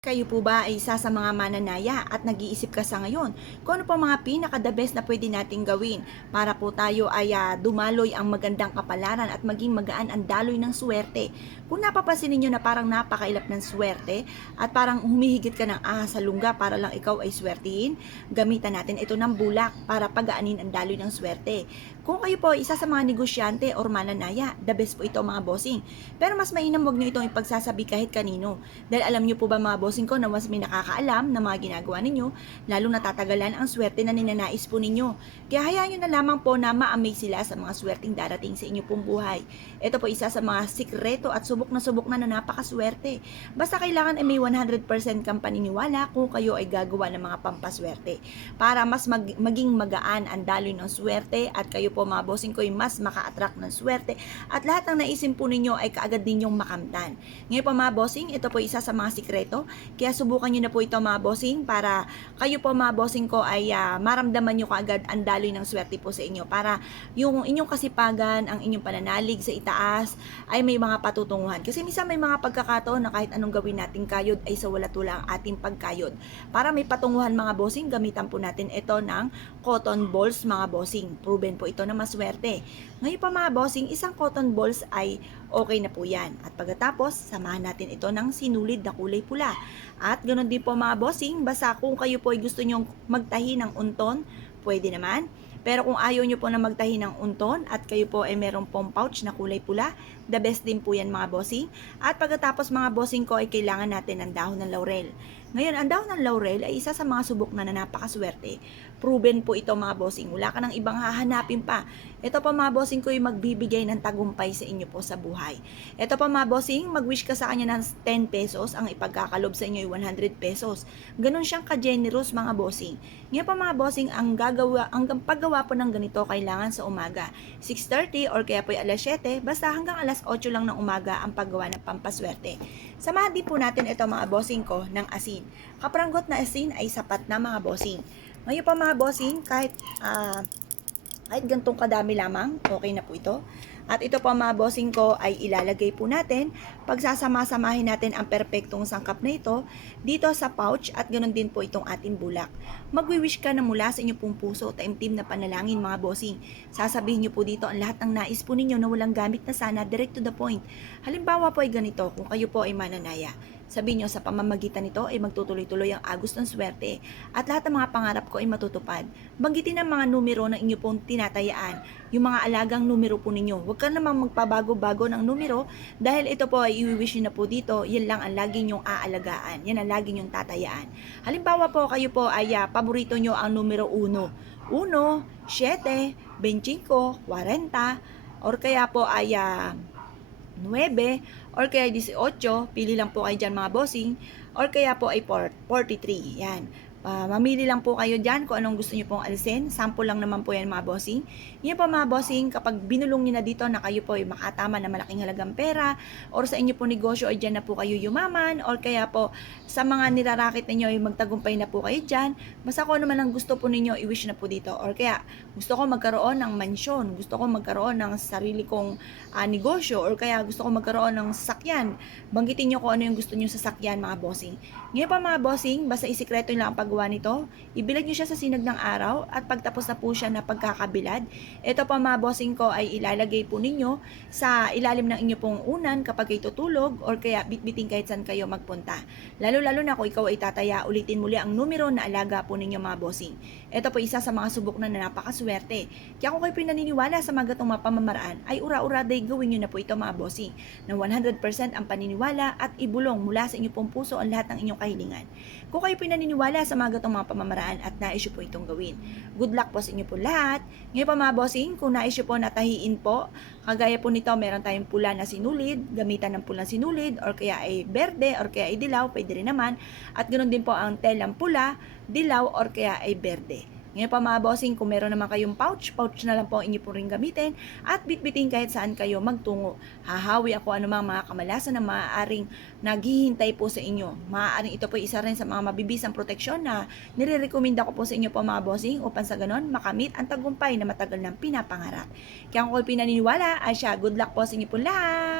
Kayo po ba ay isa sa mga mananaya at nag-iisip ka sa ngayon kung ano pa mga pinaka-the best na pwede nating gawin para po tayo ay dumaloy ang magandang kapalaran at maging magaan ang daloy ng swerte? Kung napapansin ninyo na parang napakailap ng swerte at parang humihigit ka ng ahas sa lungga para lang ikaw ay swertihin, gamitan natin ito ng bulak para pagaanin ang daloy ng swerte. Kung kayo po ay isa sa mga negosyante or mananaya, the best po ito mga bossing. Pero mas mainam wag nyo itong ipagsasabi kahit kanino. Dahil alam nyo po ba mga bossing ko na mas may nakakaalam na mga ginagawa ninyo, lalong natatagalan ang swerte na ninanais po ninyo. Kaya hayaan nyo na lamang po na ma-amaze sila sa mga swerteng darating sa inyo pong buhay. Ito po isa sa mga sikreto at subok na napakaswerte. Basta kailangan ay may 100% kang paniniwala kung kayo ay gagawa ng mga pampaswerte. Para mas maging magaan ang daloy ng swerte at kayo po mga bossing ko ay mas maka-attract ng swerte at lahat ng naisin po ninyo ay kaagad ninyong makamtan. Ngayon po mga bossing, ito po isa sa mga sikreto. Kaya subukan nyo na po ito mga bossing para kayo po mga bossing ko ay maramdaman nyo kaagad ang daloy ng swerte po sa inyo. Para yung inyong kasipagan, ang inyong pananalig sa itaas ay may mga patutunguhan. Kasi minsan may mga pagkakataon na kahit anong gawin nating kayod ay sa wala-tula ang ating pagkayod. Para may patunguhan mga bossing, gamitan po natin ito ng cotton balls mga bossing. Proven po ito na maswerte. Ngayon pa mga bossing, isang cotton balls ay okay na po yan. At pagkatapos, samahan natin ito ng sinulid na kulay pula. At ganoon din po mga bossing, basta kung kayo po ay gusto nyong magtahi ng unton, pwede naman. Pero kung ayaw nyo po na magtahi ng unton at kayo po ay meron pong pouch na kulay pula, the best din po yan mga bossing. At pagkatapos mga bossing ko ay kailangan natin ng dahon ng laurel. Ngayon, ang dahon ng laurel ay isa sa mga subok na napakaswerte. Proven po ito mga bossing. Wala ka ng ibang hahanapin pa. Ito pa mga bossing ko ay magbibigay ng tagumpay sa inyo po sa buhay. Ito pa mga bossing, mag-wish ka sa kanya ng 10 pesos, ang ipagkakalob sa inyo ay 100 pesos. Ganon siyang ka-generous mga bossing. Ngayon pa mga bossing, ang paggawa po ng ganito kailangan sa umaga. 6:30 or kaya po ay alas 7, basta hanggang alas 8 lang ng umaga ang paggawa ng pampaswerte. Samahan din po natin ito mga bossing ko ng asin. Kapranggot na asin ay sapat na mga bossing. Ngayon pa mga bossing, kahit gantong kadami lamang, okay na po ito. At ito pa mga bossing ko ay ilalagay po natin. Pagsasama-samahin natin ang perpektong sangkap na ito dito sa pouch at ganoon din po itong ating bulak. Magwi-wish ka na mula sa inyong pong puso, taimtim na panalangin mga bossing. Sasabihin nyo po dito ang lahat ng nais po ninyo na walang gamit na sana, direct to the point. Halimbawa po ay ganito, kung kayo po ay mananaya. Sabihin nyo sa pamamagitan nito ay magtutuloy-tuloy ang agos ng swerte at lahat ng mga pangarap ko ay matutupad. Banggitin ang mga numero na inyo pong tinatayaan, yung mga alagang numero po ninyo. Huwag ka namang magpabago-bago ng numero dahil ito po ay i-wish nyo na po dito, yan lang ang lagi nyong aalagaan, yan ang lagi nyong tatayaan. Halimbawa po kayo po ay paborito nyo ang numero 1, 7, 25, 40, or kaya po ay 9 or kaya 18, pili lang po kayo dyan mga bossing, or kaya po ay 43, yan. Mamili lang po kayo dyan kung anong gusto nyo pong alisin. Sample lang naman po yan mga bossing. Yan po mga bossing, kapag binulong nyo na dito na kayo po ay makatama na malaking halagang pera, or sa inyo po negosyo ay dyan na po kayo yumaman, or kaya po sa mga nirarakit ninyo ay magtagumpay na po kayo dyan. Basta kung ano man ang gusto po ninyo, i-wish na po dito. Or kaya gusto ko magkaroon ng mansyon, gusto ko magkaroon ng sarili kong negosyo, or kaya gusto ko magkaroon ng sasakyan. Banggitin nyo kung ano yung gusto nyo sa sasakyan mga bossing. Ngayon pa mga bossing, basta isikreto nyo lang ang paggawa nito. Ibilad nyo siya sa sinag ng araw at pagtapos na po siya na pagkakabilad, ito pa mga bossing ko ay ilalagay po ninyo sa ilalim ng inyo pong unan kapag kayo tutulog or kaya bitbiting kahit saan kayo magpunta. Lalo-lalo na kung ikaw ay tataya, ulitin muli ang numero na alaga po ninyo mga bossing. Ito po isa sa mga subok na napakaswerte. Kaya kung kayo pinaniniwala sa mga gatong mga pamamaraan, ay ura-ura day gawin nyo na po ito mga bossing. Na 100% ang paniniwala at ibulong mula sa inyo pong puso ang lahat ng inyong kahilingan. Kung kayo pinaniniwala sa mga gatong mga pamamaraan at nais nyo po itong gawin, good luck po sa inyo po lahat. Ngayon pa mga bossing, kung nais nyo po natahiin po, kagaya po nito, meron tayong pula na sinulid, gamitan ng pulang sinulid, or kaya ay berde, or kaya ay dilaw, pwede rin naman. At ganoon din po ang telang pula, dilaw, or kaya ay berde. Ngayon pa mga bossing, kung meron naman kayong pouch na lang po ang inyo po rin gamitin at bitbitin kahit saan kayo magtungo. Hahawi ako anumang mga kamalasan na maaaring naghihintay po sa inyo. Maaaring ito po isa rin sa mga mabibisang proteksyon na nire-recommenda ko po sa inyo po mga bossing upang sa ganon makamit ang tagumpay na matagal ng pinapangarap. Kaya kung pinaniniwala, ay siya, good luck po sa inyo po lahat!